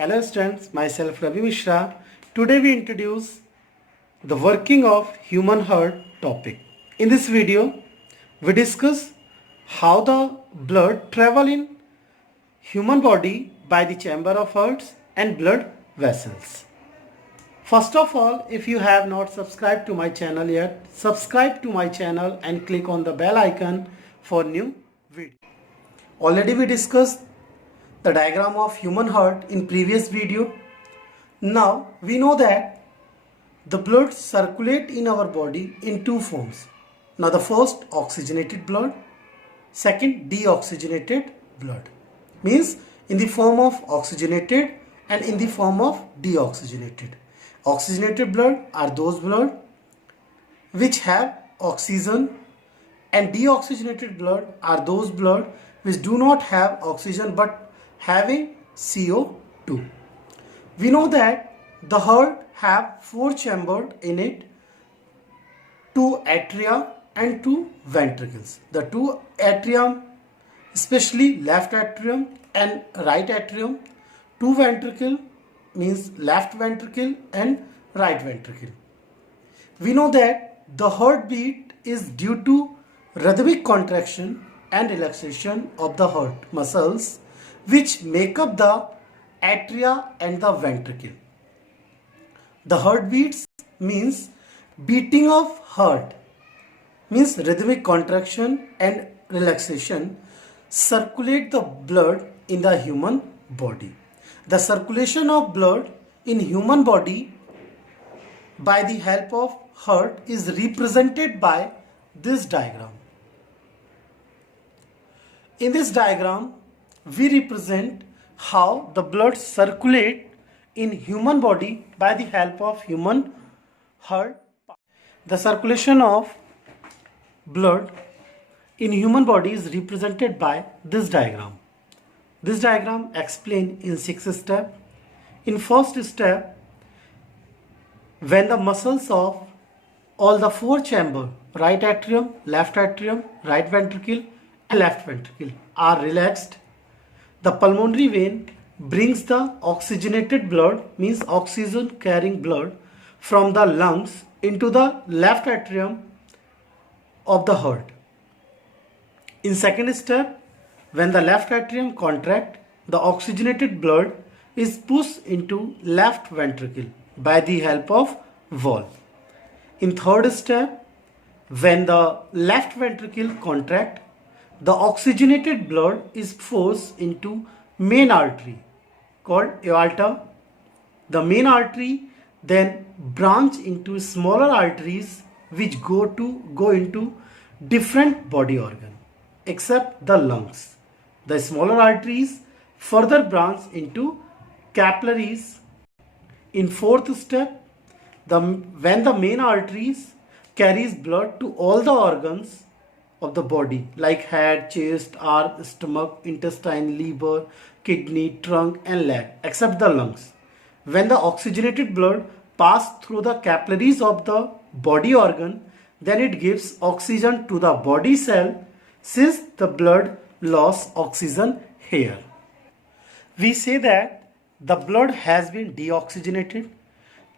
Hello students, myself Ravi Mishra. Today we introduce the working of human heart topic. In this video, we discuss how the blood travel in human body by the chamber of hearts and blood vessels. First of all, if you have not subscribed to my channel yet, subscribe to my channel and click on the bell icon for new video. Already we discussed the diagram of human heart in previous video. Now we know that the blood circulate in our body in two forms. Now the first, oxygenated blood, second, deoxygenated blood. Means in the form of oxygenated and in the form of deoxygenated. Oxygenated blood are those blood which have oxygen, and deoxygenated blood are those blood which do not have oxygen but having CO2. We know that the heart have four chambers in it, two atria and two ventricles. The two atrium, especially left atrium and right atrium, two ventricle means left ventricle and right ventricle. We know that the heartbeat is due to rhythmic contraction and relaxation of the heart muscles which make up the atria and the ventricle. The heartbeats means beating of heart, means rhythmic contraction and relaxation circulate the blood in the human body. The circulation of blood in human body by the help of heart is represented by this diagram. In this diagram, we represent how the blood circulate in human body by the help of human heart. The circulation of blood in human body is represented by this diagram. This diagram explained in 6 steps. In first step, when the muscles of all the four chambers, right atrium, right ventricle and left ventricle are relaxed, the pulmonary vein brings the oxygenated blood, means oxygen carrying blood, from the lungs into the left atrium of the heart. In second step, when the left atrium contract, the oxygenated blood is pushed into left ventricle by the help of valve. In third step, when the left ventricle contract, the oxygenated blood is forced into main artery called aorta. The main artery then branch into smaller arteries which go into different body organ except the lungs. The smaller arteries further branch into capillaries. In fourth step, when the main arteries carries blood to all the organs of the body like head, chest, heart, stomach, intestine, liver, kidney, trunk and leg except the lungs. When the oxygenated blood passes through the capillaries of the body organ, then it gives oxygen to the body cell since the blood lost oxygen here. We say that the blood has been deoxygenated.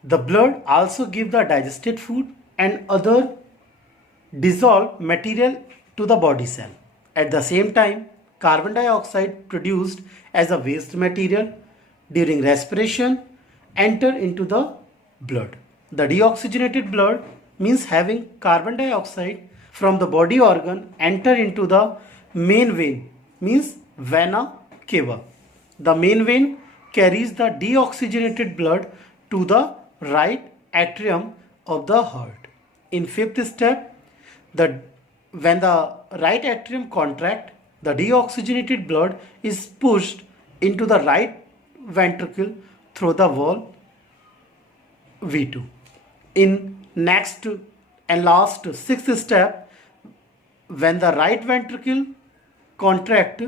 The blood also gives the digested food and other dissolved material to the body cell. At the same time, carbon dioxide produced as a waste material during respiration enter into the blood. The deoxygenated blood means having carbon dioxide from the body organ enter into the main vein, means vena cava. The main vein carries the deoxygenated blood to the right atrium of the heart. In fifth step, when the right atrium contract, the deoxygenated blood is pushed into the right ventricle through the valve V2. In next and last sixth step, when the right ventricle contract,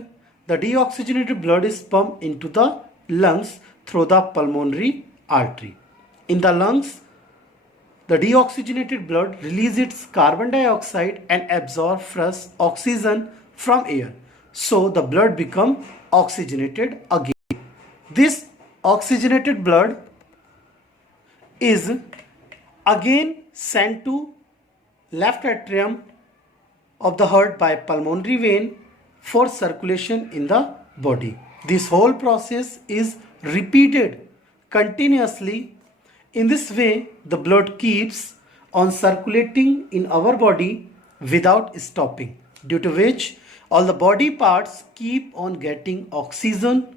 the deoxygenated blood is pumped into the lungs through the pulmonary artery. In the lungs, the deoxygenated blood releases its carbon dioxide and absorbs fresh oxygen from air. So the blood becomes oxygenated again. This oxygenated blood is again sent to left atrium of the heart by pulmonary vein for circulation in the body. This whole process is repeated continuously. In this way, the blood keeps on circulating in our body without stopping, due to which all the body parts keep on getting oxygen,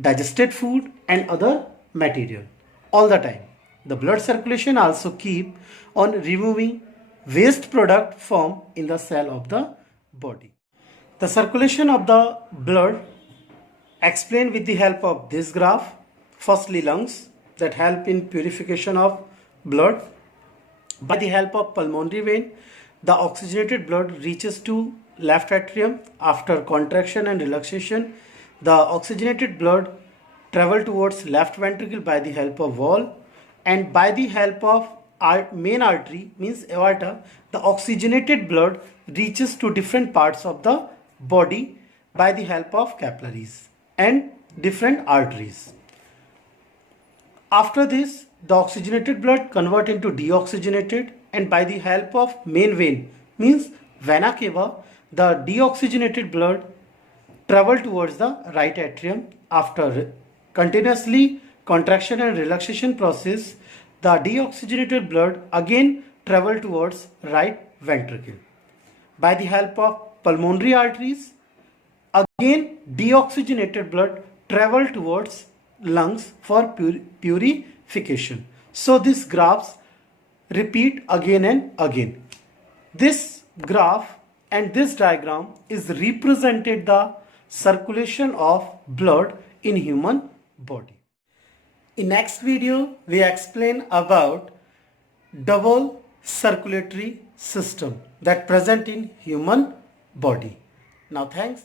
digested food and other material all the time. The blood circulation also keep on removing waste product formed in the cell of the body. The circulation of the blood explained with the help of this graph. Firstly, lungs that help in purification of blood. By the help of pulmonary vein, the oxygenated blood reaches to left atrium. After contraction and relaxation, the oxygenated blood travel towards left ventricle by the help of wall, and by the help of main artery means aorta, the oxygenated blood reaches to different parts of the body by the help of capillaries and different arteries. After this, the oxygenated blood convert into deoxygenated, and by the help of main vein means vena cava, the deoxygenated blood travel towards the right atrium. After continuously contraction and relaxation process, the deoxygenated blood again travel towards right ventricle. By the help of pulmonary arteries, again deoxygenated blood travel towards lungs for purification. So these graphs repeat again and again. This graph and this diagram is represented the circulation of blood in human body. In next video, we explain about double circulatory system that present in human body. Now thanks.